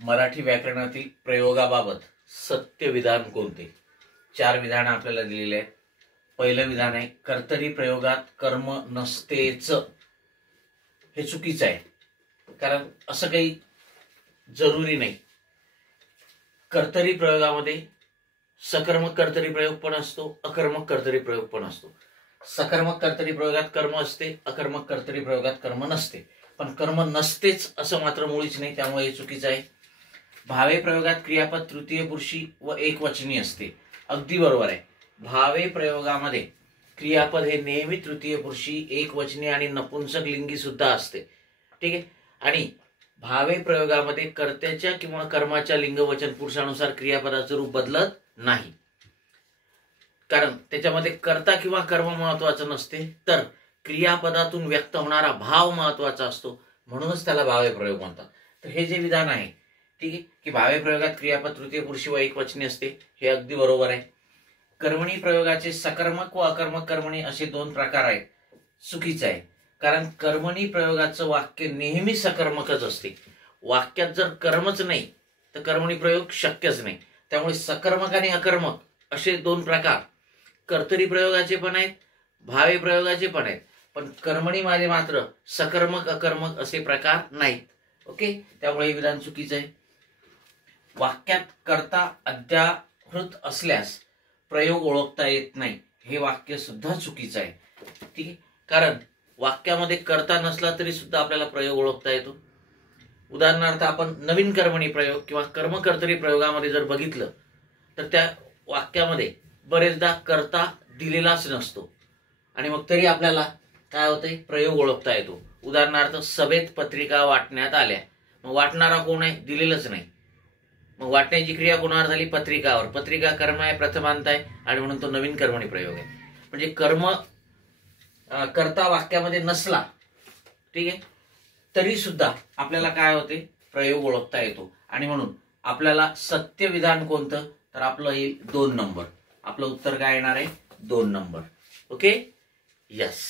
मराठी व्याकरणातील प्रयोगाबाबत सत्य विधान कोणते? 4 विधान आपल्याला दिलेले आहेत. पहिलं विधान आहे कर्तरी प्रयोगात कर्म नसतेच. हे चुकीचं आहे, कारण असं काही जरुरी नाही. कर्तरी प्रयोगामध्ये सकर्मक कर्तरी प्रयोग पण असतो, अकर्मक कर्तरी प्रयोग पण असतो. सकर्मक कर्तरी प्रयोगात कर्म असते, अकर्मक कर्तरी प्रयोगात कर्म नसते. पण कर्म नसतेच असं मात्र मुळीच नाही, त्यामुळे हे चुकीचं आहे. भावे प्रयोगात क्रियापद तृतीय पुरुषी व एकवचनी असते. अगदी बरोबर आहे. भावे प्रयोगामध्ये क्रियापद हे नेहमी तृतीय पुरुषी, एकवचनी आणि नपुंसक लिंगी सुद्धा असते. ठीक आहे. आणि भावे प्रयोगामध्ये कर्त्याच्या किंवा कर्माच्या लिंगवचन पुरुषानुसार क्रियापदाचं रूप बदलत नाही, कारण त्याच्यामध्ये कर्ता किंवा कर्म महत्वाचं नसते, तर क्रियापदातून व्यक्त होणारा भाव महत्वाचा असतो, म्हणूनच त्याला भावे प्रयोग म्हणतात. तर हे जे विधान आहे, ठीक आहे, की भावे प्रयोगात क्रियापद तृतीय पुरुषी व एकवचनी असते, हे अगदी बरोबर आहे. कर्मणी प्रयोगाचे सकर्मक व अकर्मक कर्मणी असे 2 प्रकार आहेत. चुकीचं आहे, कारण कर्मणी प्रयोगाचं वाक्य नेहमी सकर्मकच असते. वाक्यात जर कर्मच नाही तर कर्मणी प्रयोग शक्यच नाही. त्यामुळे सकर्मक आणि अकर्मक असे 2 प्रकार कर्तरी प्रयोगाचे पण आहेत, भावे प्रयोगाचे पण आहेत. पण कर्मणी मध्ये मात्र सकर्मक अकर्मक असे प्रकार नाहीत. ओके, त्यामुळे हे विधान चुकीचं आहे. वाक्यात कर्ता अध्याहृत असल्यास प्रयोग ओळखता येत नाही, हे वाक्य सुद्धा चुकीचं आहे. ठीक आहे, कारण वाक्यामध्ये कर्ता नसला तरी सुद्धा आपल्याला प्रयोग ओळखता येतो. उदाहरणार्थ आपण नवीन कर्मणी प्रयोग किंवा कर्मकर्तरी प्रयोगामध्ये जर बघितलं तर त्या वाक्यामध्ये बरेचदा कर्ता दिलेलाच नसतो, आणि मग तरी आपल्याला काय होतंय, प्रयोग ओळखता येतो. उदाहरणार्थ सभेत पत्रिका वाटण्यात आल्या, मग वाटणारा कोण आहे, दिलेलंच नाही. मग वाटण्याची क्रिया कोणावर झाली, पत्रिकावर. पत्रिका कर्म आहे, प्रथमांत आहे, आणि म्हणून तो नवीन कर्मणी प्रयोग आहे. म्हणजे कर्म कर्ता वाक्यामध्ये नसला, ठीक आहे, तरी सुद्धा आपल्याला काय होते, प्रयोग ओळखता येतो. आणि म्हणून आपल्याला सत्य विधान कोणतं, तर आपलं येईल 2 नंबर. आपलं उत्तर काय येणार आहे, 2 नंबर. Okay, yes.